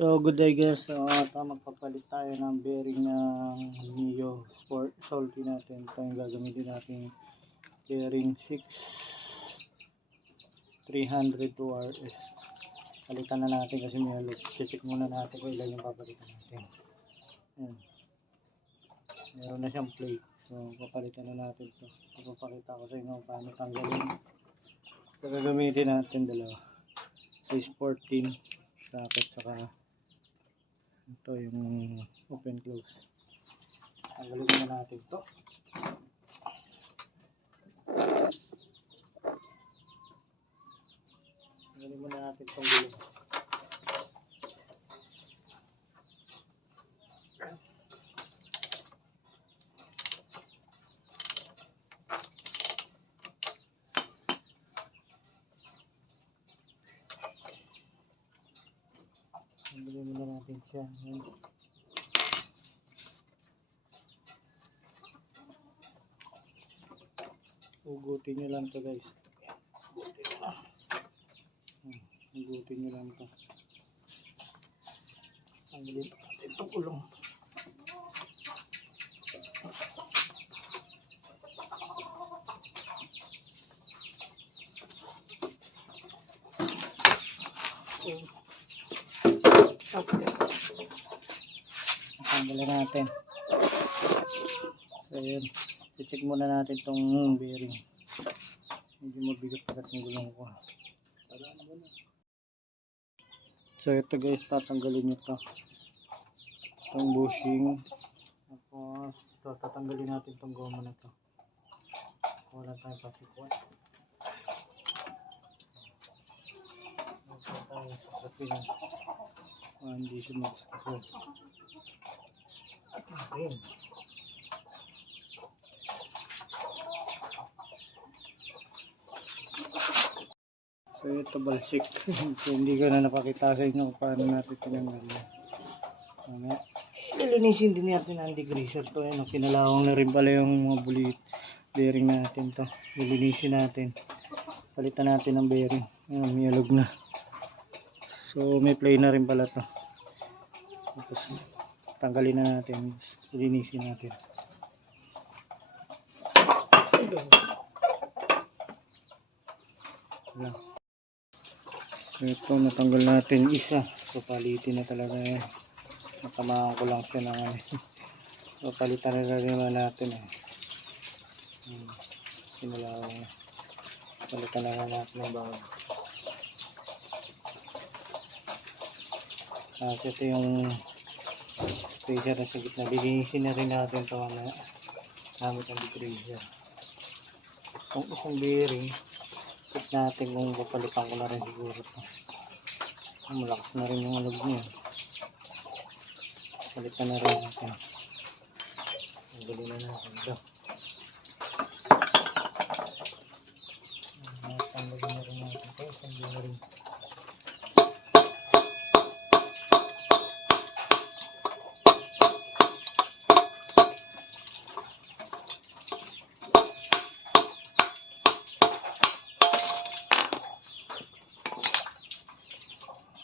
So good day guys, so magpapalit tayo ng bearing ng Mio Sport Salty natin. Ito yung gagamitin natin bearing 6300 2RS. Palitan na natin kasi may alog. Check muna natin kung ilan yung papalitan natin. Ayan. Meron na siyang plate, so papalitan na natin ito. Papakita ko sa inyo paano tanggalin. So gagamitin natin dalawa, size 14 socket, saka ito yung open close. Tanggalin na natin ito. Tanggalin muna natin itong gulong. Tanggalin muna natin siya. Ugutin nyo lang ito guys. Ugutin nyo lang ito. Tanggalin natin itong gulong. Tanggalin natin. So yun, i-check muna natin itong bearing. Medyo mabigat-bigat ng gulong ko. So ito guys, tatanggalin nyo ito, itong bushing. Tapos ito, tatanggalin natin itong goma na ito. Wala tayong pasikuan. Wala tayo sasapin. Hindi siya magsasabi. At natin. So ito balsik. So, hindi ko na napakita sa inyo kung paano natin tinanggal. Lilinisin din natin ang degreaser to. Ayan, pinalawang na rin pala yung mga bulit bearing natin to. Lilinisin natin. Palitan natin ng bearing. Ayan, may alog na. So may play na rin pala to. Tapos tanggalin na natin. Lilinisin natin. Wala. Ito, natanggal natin isa. So palitin na talaga yan. Natamaan ko lang siya ng so palitan na rin natin pinalawang. Palitan na natin ng bago. Kasi ito yung spacer na sa gitna. Lilinisin na rin natin ito na gamit ang degreaser. Kung isang bearing, check natin kung papalitan ko na rin siguro ito. Malakas na rin yung alog niya. Palitan na rin natin. Tanggalin na natin ito. Tanggalin na rin natin ito. Isang bearing.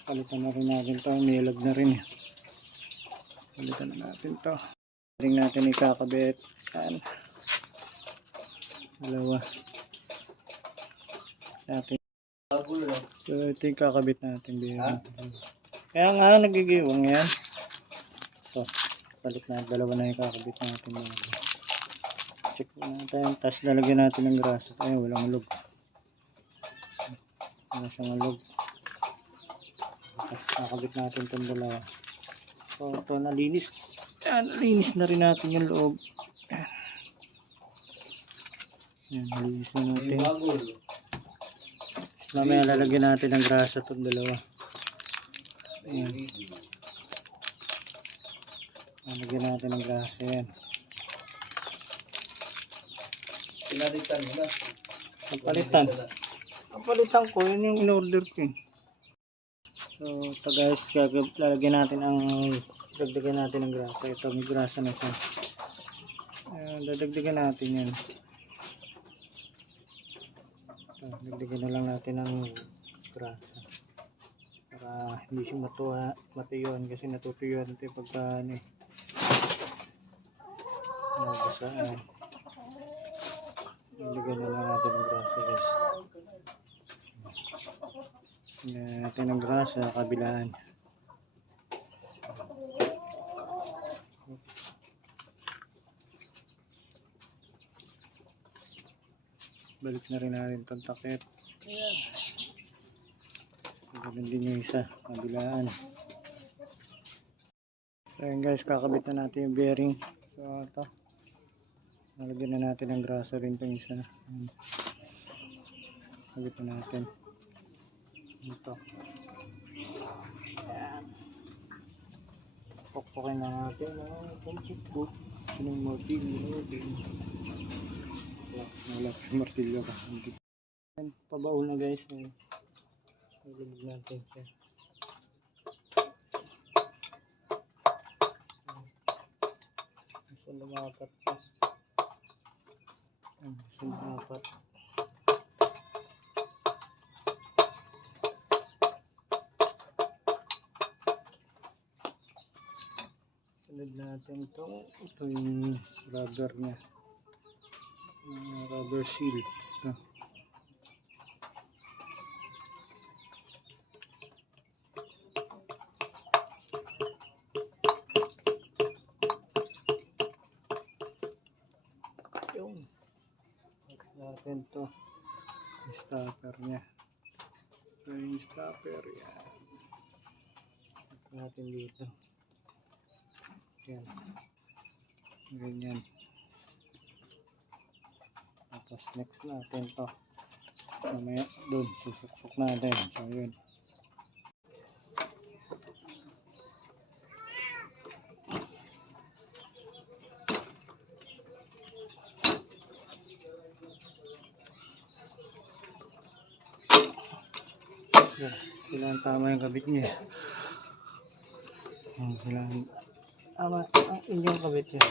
Palitan na rin natin ito. May alog na rin. Palitan na natin ito. Ring natin ikakabit. Yan. Dalawa. Natin. So ito yung kakabit natin. Kaya nga nagigiwang yan. So palit na. Dalawa na yung kakabit natin. Check natin. Tapos lalagyan natin ng grasa. Ayun, walang alog. Wala siyang alog. Nakabit natin itong dalawa. So ito, nalinis. Nalinis na rin natin yung loob. Yan, nalinis na natin. So, mamaya lalagyan natin ng grasa itong dalawa. Ayan. Lalagyan natin ng grasa yan. Pinalitan mo na. Kapalitan ko, yun yung in-order ko eh. So ito guys, lalagyan natin ang dagdagan natin ng grasa. Ito may grasa na siya. Dadagdagan natin yan. Ito, dagdagan na lang natin ng grasa. Para para hindi siya matuyuan kasi natutuyuan ito pagka ano eh. Nabasa eh. Ilagyan na lang natin ng grasa guys. Ilagyan natin ng grasa kabilaan. Balik na rin natin itong takip. Ayan. Ganun din yung isa, kabilaan. So yun guys, kakabit na natin yung bearing. So ito, nalagyan na natin ng grasa rin itong isa. Kabit na natin. Ito. Ayan. Pukpukin na natin. Pukpuk. Anong martilyo? Wala pa yung martilyo ka. Pabaon na guys. Ilubog natin siya. Gusto lumapat siya. Gusto lumapat. Sunod natin ito. Ito yung rubber niya. Rubber seal. Ito. Yung next natin to yung stopper nya. Ito yung stopper yan. Ito natin dito yan, ganyan. Tapos next natin to mamaya doon susuksok natin. So yun, kailangan tama yung kabit niya. Kailangan tama ang inyong kabit niya.